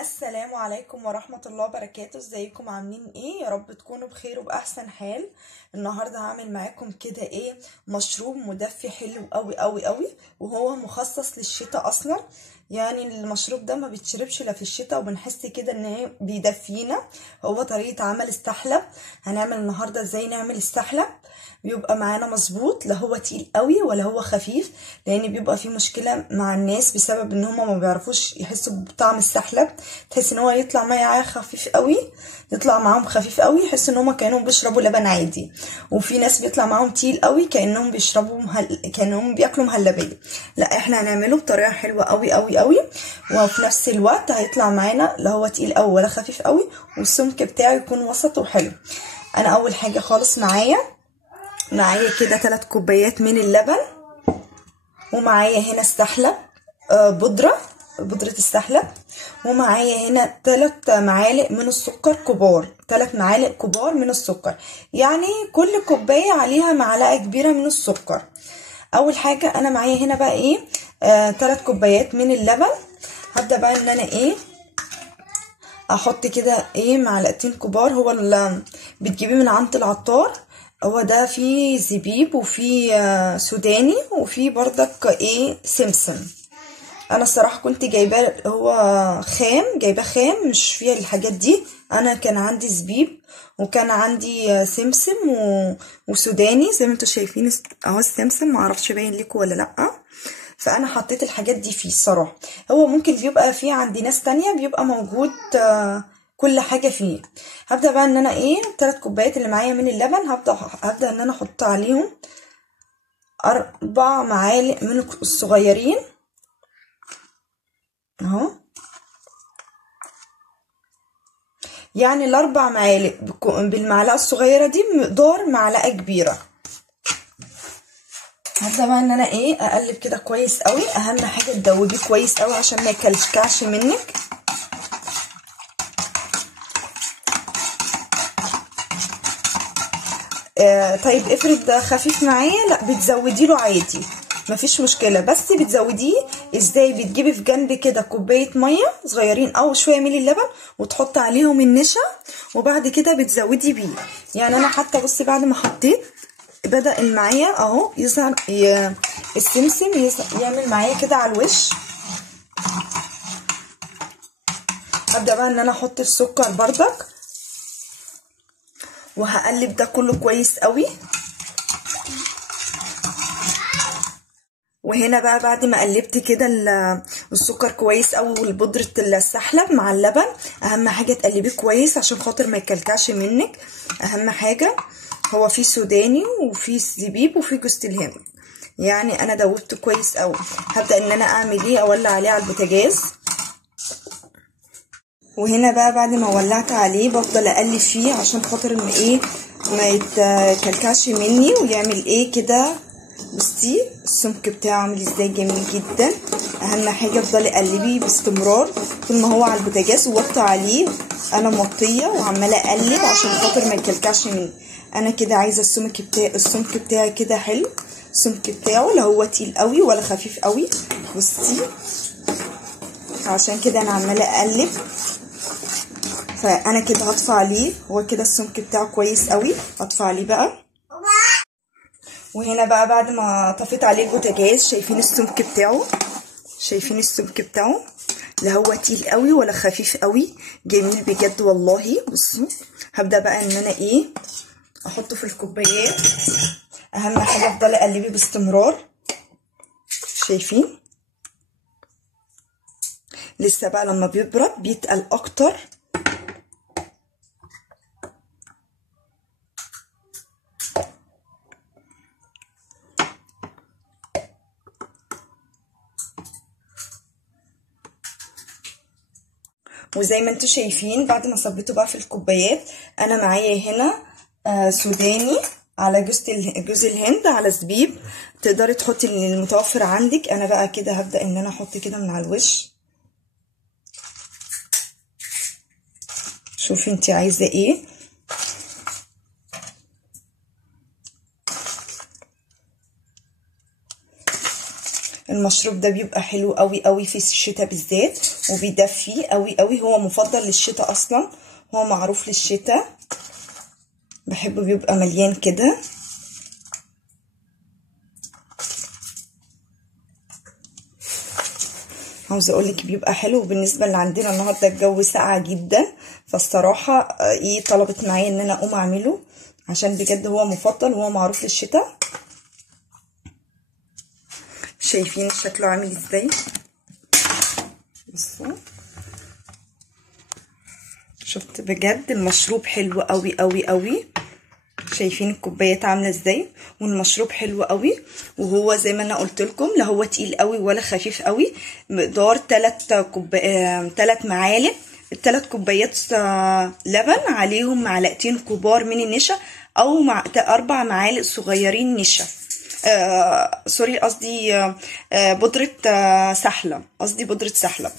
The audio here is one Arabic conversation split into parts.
السلام عليكم ورحمة الله وبركاته. ازيكم عاملين ايه؟ يا رب تكونوا بخير وبأحسن حال. النهاردة هعمل معاكم كده مشروب مدفي حلو قوي قوي قوي، وهو مخصص للشتاء اصلا. يعني المشروب ده ما بيتشربش لا في الشتاء، وبنحس كده ان بيدفينا. هو طريقة عمل استحلب. هنعمل النهاردة ازاي نعمل استحلب بيبقى معانا مظبوط، لا هو تقيل قوي ولا هو خفيف، لان بيبقى في مشكله مع الناس بسبب ان هما ما بيعرفوش يحسوا بطعم السحلب. تحس ان هو يطلع معاه خفيف قوي، يطلع معاهم خفيف قوي، يحس ان هما كانهم بيشربوا لبن عادي. وفي ناس بيطلع معاهم تقيل قوي كانهم بيشربوا كانهم بياكلوا مهلبيه. لا، احنا هنعمله بطريقه حلوه قوي قوي قوي، وفي نفس الوقت هيطلع معانا لا هو تقيل قوي ولا خفيف قوي، والسمك بتاعه يكون وسط وحلو. انا اول حاجه خالص معايا كده 3 كوبايات من اللبن، ومعايا هنا استحلب بودرة السحلب، ومعايا هنا 3 معالق من السكر كبار، 3 معالق كبار من السكر. يعني كل كوباية عليها معلقة كبيرة من السكر. اول حاجة انا معايا هنا بقى 3 كوبايات من اللبن. هبدأ بقى ان انا احط كده معلقتين كبار. هو اللي بتجيبيه من عند العطار، هو ده فيه زبيب وفيه سوداني وفيه بردك سمسم. انا الصراحه كنت جايباه هو جايباه خام، مش فيها الحاجات دي. انا كان عندي زبيب وكان عندي سمسم وسوداني زي ما انتوا شايفين اهو. السمسم معرفش باين لكم ولا لا، فانا حطيت الحاجات دي فيه الصراحه. هو ممكن بيبقى فيه عند ناس تانية بيبقى موجود كل حاجه فيه. هبدا بقى ان انا 3 كوبايات اللي معايا من اللبن، هبدا ان انا احط عليهم 4 معالق من الصغيرين اهو. يعني ال4 معالق بالمعلقه الصغيره دي مقدار معلقه كبيره. هبدا بقى ان انا اقلب كده كويس قوي. اهم حاجه تدوبيه كويس قوي عشان ما يكلكعش منك. طيب افرض ده خفيف معايا، لا بتزودي له عادي، مفيش مشكله. بس بتزوديه ازاي؟ بتجيبي في جنب كده كوبايه ميه صغيرين او شويه من اللبن، وتحط عليهم النشا، وبعد كده بتزودي بيه. يعني انا حتى بصي بعد ما حطيت بدأ معايا اهو يظهر السمسم يعمل معايا كده على الوش. هبدأ بقى ان انا احط السكر بردك، وهقلب ده كله كويس قوي. وهنا بقى بعد ما قلبت كده السكر كويس قوي والبودرة السحلب مع اللبن، اهم حاجه تقلبيه كويس عشان خاطر ما يكلكعش منك. اهم حاجه هو فيه سوداني وفيه زبيب وفيه جوز الهند. يعني انا دوبته كويس قوي. هبدا ان انا اعمل اولع عليه على البوتاجاز. وهنا بقى بعد ما ولعت عليه بفضل اقلب فيه عشان خاطر ما يتكلكعش مني ويعمل كده. بصي السمك بتاعه عامل ازاي، جميل جدا. اهم حاجه افضلي قلبيه باستمرار طول ما هو على البوتاجاز، ووطي عليه. انا موطيه وعماله اقلب عشان خاطر ما يكلكعش مني. انا كده عايزه السمك بتاعي كده حلو. السمك بتاعه لا هو تقيل قوي ولا خفيف قوي. بصي عشان كده انا عماله اقلب. فانا كده هطفي عليه. هو كده السمك بتاعه كويس قوي. هطفي عليه بقى. وهنا بقى بعد ما طفيت عليه البوتاجاز، شايفين السمك بتاعه؟ شايفين السمك بتاعه؟ لا هو تقيل قوي ولا خفيف قوي، جميل بجد والله. بصوا هبدا بقى ان انا احطه في الكوبايات. اهم حاجه افضل اقلبيه باستمرار. شايفين؟ لسه بقى لما بيبرد بيتقل اكتر. وزي ما انتوا شايفين بعد ما صبيته بقى في الكوبايات، انا معايا هنا سوداني على جوز الهند على زبيب. تقدري تحطي المتوفر عندك. انا بقى كده هبدأ ان انا احط كده من على الوش. شوفي انتي عايزه ايه. المشروب ده بيبقى حلو قوي قوي في الشتاء بالذات، وبيدفي قوي قوي. هو مفضل للشتاء اصلا، هو معروف للشتاء. بحبه بيبقى مليان كده. عاوزه اقولك بيبقى حلو. وبالنسبه اللي عندنا النهارده الجو ساقع جدا، فالصراحه طلبت معايا ان انا اقوم اعمله، عشان بجد هو مفضل وهو معروف للشتاء. شايفين شكله عامل ازاي؟ بصوا، شفت بجد المشروب حلو قوي قوي قوي. شايفين الكوبايات عامله ازاي؟ والمشروب حلو قوي. وهو زي ما انا قلت لكم، لا هو تقيل قوي ولا خفيف قوي. مقدار 3 معالق، 3 كوبايات لبن، عليهم معلقتين كبار من النشا، او 4 معالق صغيرين نشا. سوري، قصدي بودرة سحلة، قصدي بودرة سحلة.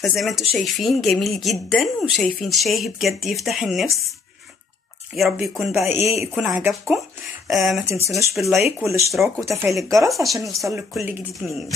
فزي ما انتوا شايفين جميل جدا، وشايفين شاي بجد يفتح النفس. يا رب يكون بقى يكون عجبكم. ما تنسونوش باللايك والاشتراك وتفعيل الجرس عشان يوصل لك كل جديد مني.